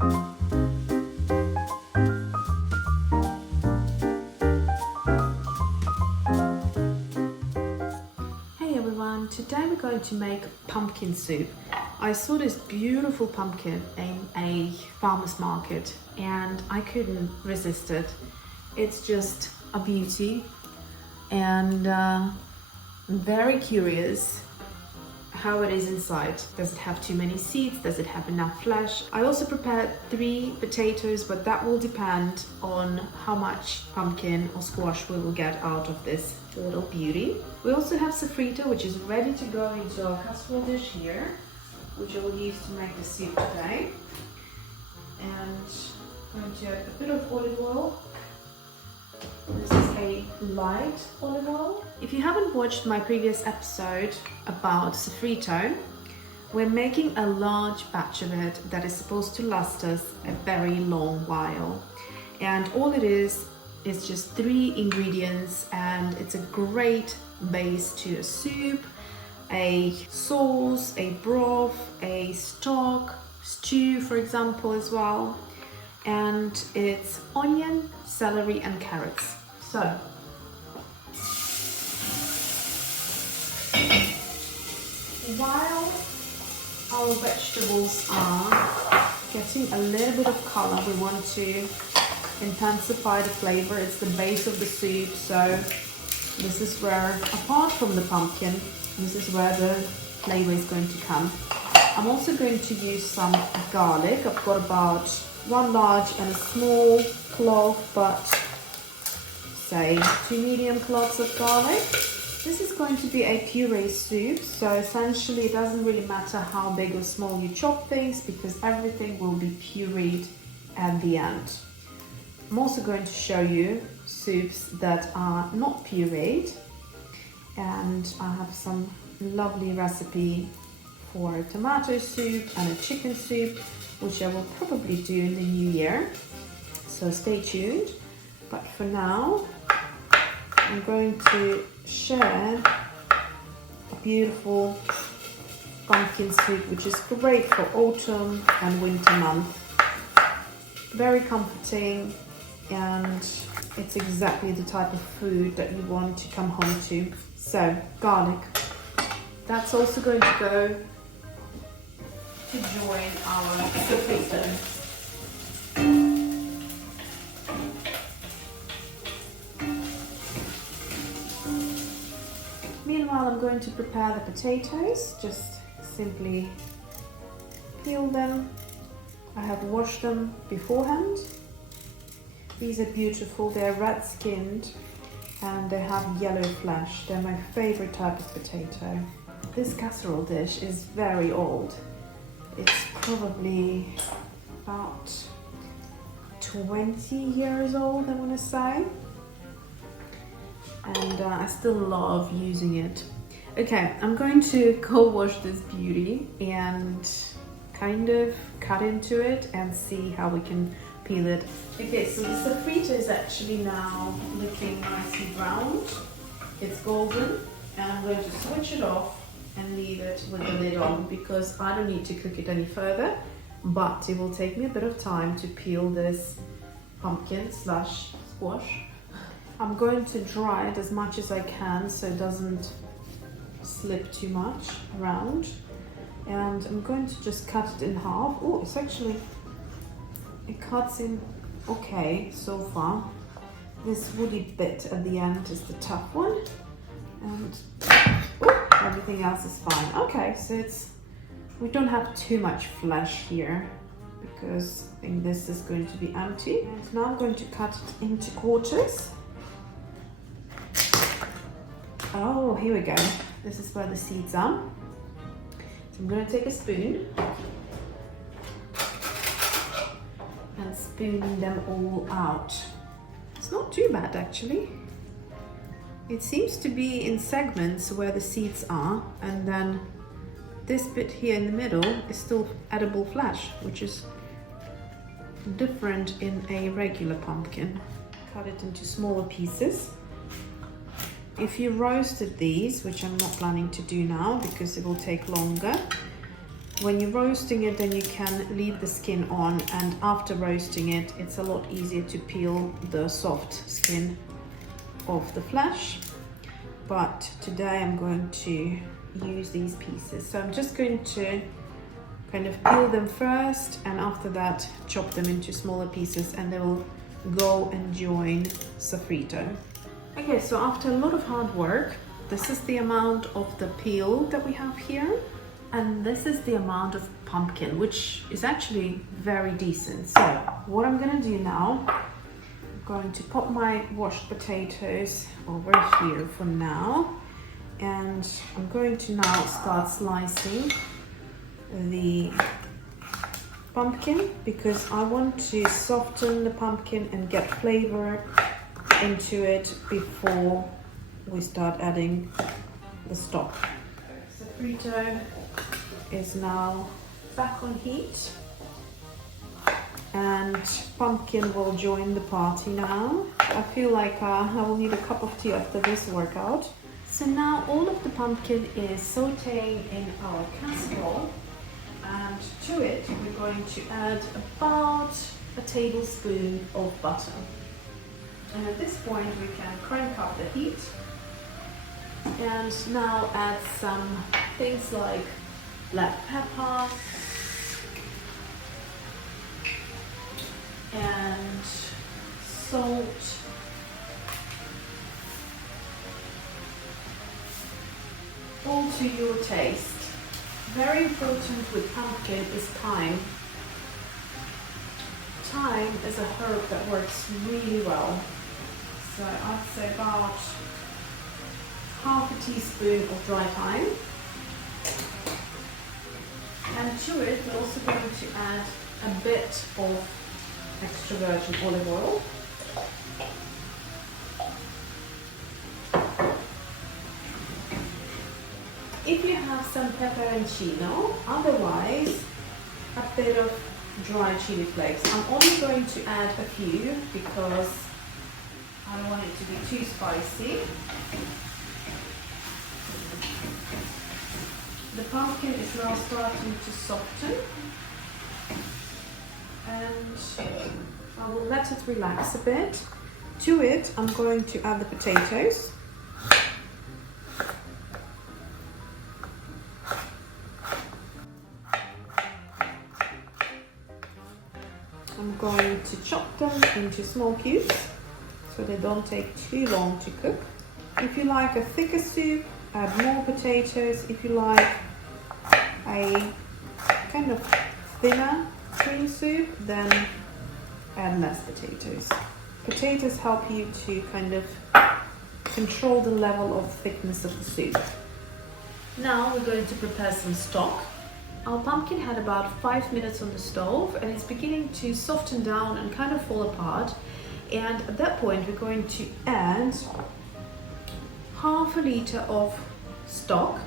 Hey everyone, today we're going to make pumpkin soup. I saw this beautiful pumpkin in a farmer's market and I couldn't resist it. It's just a beauty, and I'm very curious how it is inside. Does it have too many seeds? Does it have enough flesh? I also prepared 3 potatoes, but that will depend on how much pumpkin or squash we will get out of this little beauty. We also have Soffritto, which is ready to go into our casserole dish here, which I will use to make the soup today. And I'm going to add a bit of olive oil. This is a light olive oil. If you haven't watched my previous episode about Soffritto, we're making a large batch of it that is supposed to last us a very long while. And all it is just 3 ingredients, and it's a great base to a soup, a sauce, a broth, a stock, stew for example as well. And it's onion, celery and carrots. So while our vegetables are getting a little bit of color, we want to intensify the flavor. It's the base of the soup, so this is where, apart from the pumpkin, this is where the flavor is going to come. I'm also going to use some garlic. I've got about 1 large and a small clove, but say 2 medium cloves of garlic. This is going to be a puree soup, so essentially it doesn't really matter how big or small you chop things because everything will be pureed at the end. I'm also going to show you soups that are not pureed, and I have some lovely recipe for a tomato soup and a chicken soup, which I will probably do in the new year, so stay tuned. But for now, I'm going to share a beautiful pumpkin soup, which is great for autumn and winter months. Very comforting, and it's exactly the type of food that you want to come home to. So, garlic. That's also going to go to join our Soffritto. Meanwhile, I'm going to prepare the potatoes. Just simply peel them. I have washed them beforehand. These are beautiful. They're red skinned and they have yellow flesh. They're my favorite type of potato. This casserole dish is very old. It's probably about 20 years old, I want to say. And I still love using it. Okay, I'm going to go wash this beauty and kind of cut into it and see how we can peel it. Okay, so the Soffritto is actually now looking nicely browned. It's golden, and I'm going to switch it off and leave it with the lid on because I don't need to cook it any further, but it will take me a bit of time to peel this pumpkin slash squash. I'm going to dry it as much as I can so it doesn't slip too much around, and I'm going to just cut it in half. Oh, it cuts in okay so far. This woody bit at the end is the tough one, and everything else is fine. Okay, so we don't have too much flesh here because I think this is going to be empty. And now I'm going to cut it into quarters. Oh, here we go. This is where the seeds are. So I'm going to take a spoon and spoon them all out. It's not too bad actually. It seems to be in segments where the seeds are, and then this bit here in the middle is still edible flesh, which is different in a regular pumpkin. Cut it into smaller pieces. If you roasted these, which I'm not planning to do now because it will take longer, When you're roasting it, then you can leave the skin on, and after roasting it, it's a lot easier to peel the soft skin off the flesh. But today I'm going to use these pieces. So I'm just going to kind of peel them first, and after that chop them into smaller pieces, and they will go and join Soffritto. Okay, so after a lot of hard work, this is the amount of the peel that we have here. And this is the amount of pumpkin, which is actually very decent. So what I'm gonna do now, I'm going to pop my washed potatoes over here for now. And I'm going to now start slicing the pumpkin, because I want to soften the pumpkin and get flavor into it before we start adding the stock. Soffritto is now back on heat, and pumpkin will join the party now. I feel like I will need a cup of tea after this workout. So now all of the pumpkin is sauteing in our casserole, and to it we're going to add about a tablespoon of butter. And at this point we can crank up the heat and now add some things like black pepper and salt, all to your taste. Very important with pumpkin is thyme. Thyme is a herb that works really well. So I'd say about half a teaspoon of dry thyme. And to it, we're also going to add a bit of extra virgin olive oil. If you have some pepperoncino, otherwise a bit of dry chili flakes. I'm only going to add a few because I don't want it to be too spicy. The pumpkin is now starting to soften, and I will let it relax a bit. To it, I'm going to add the potatoes. I'm going to chop them into small cubes so they don't take too long to cook. If you like a thicker soup, add more potatoes. If you like a kind of thinner cream soup, then add less potatoes. Potatoes help you to kind of control the level of thickness of the soup. Now we're going to prepare some stock. Our pumpkin had about 5 minutes on the stove, and it's beginning to soften down and kind of fall apart. And at that point we're going to add half a liter of stock.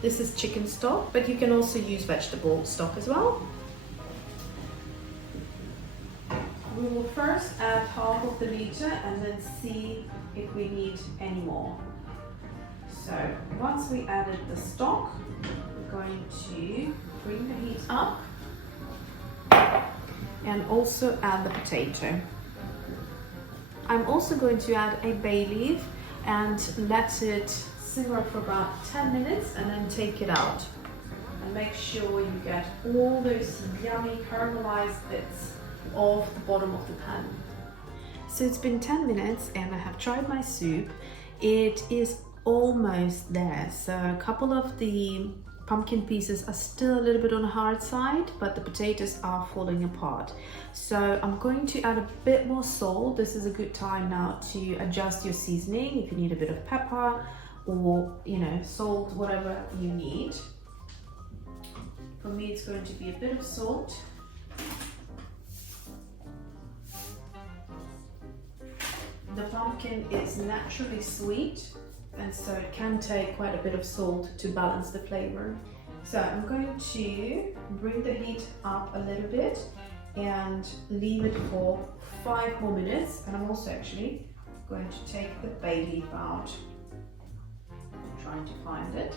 This is chicken stock, but you can also use vegetable stock as well. We will first add half of the liter and then see if we need any more. So once we added the stock, we're going to bring the heat up and also add the potato. I'm also going to add a bay leaf and let it simmer for about 10 minutes and then take it out. And make sure you get all those yummy caramelized bits off the bottom of the pan. So it's been 10 minutes and I have tried my soup. It is almost there. So a couple of the pumpkin pieces are still a little bit on the hard side, but the potatoes are falling apart. So I'm going to add a bit more salt. This is a good time now to adjust your seasoning if you need a bit of pepper or, salt, whatever you need. For me, it's going to be a bit of salt. The pumpkin is naturally sweet, and so it can take quite a bit of salt to balance the flavor. So I'm going to bring the heat up a little bit and leave it for 5 more minutes. And I'm also actually going to take the bay leaf out. I'm trying to find it.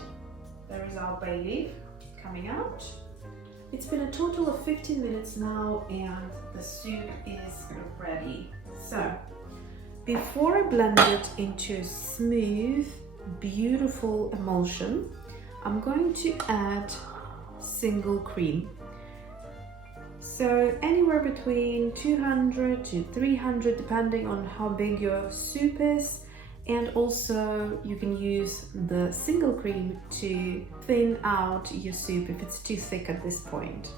There is our bay leaf coming out. It's been a total of 15 minutes now and the soup is ready. So before I blend it into a smooth, beautiful emulsion, I'm going to add single cream. So anywhere between 200 to 300 depending on how big your soup is. And also you can use the single cream to thin out your soup if it's too thick at this point.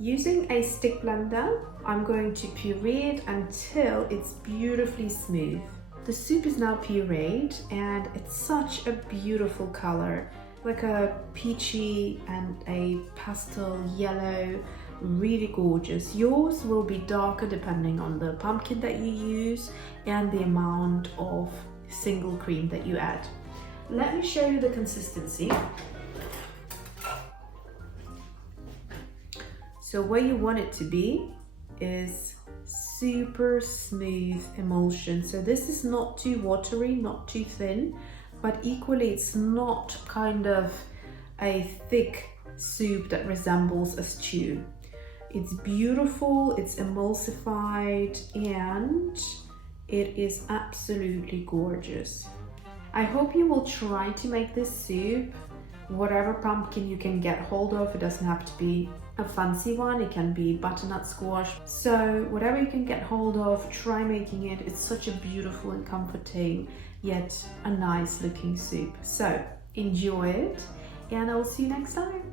Using a stick blender, I'm going to puree it until it's beautifully smooth. The soup is now pureed and it's such a beautiful color, like a peachy and a pastel yellow, really gorgeous. Yours will be darker depending on the pumpkin that you use and the amount of single cream that you add. Let me show you the consistency. So where you want it to be is super smooth emulsion. So this is not too watery, not too thin, but equally it's not kind of a thick soup that resembles a stew. It's beautiful, it's emulsified, and it is absolutely gorgeous. I hope you will try to make this soup, whatever pumpkin you can get hold of. It doesn't have to be a fancy one, it can be butternut squash. So whatever you can get hold of, try making it. It's such a beautiful and comforting, yet a nice looking soup. So enjoy it, and I'll see you next time.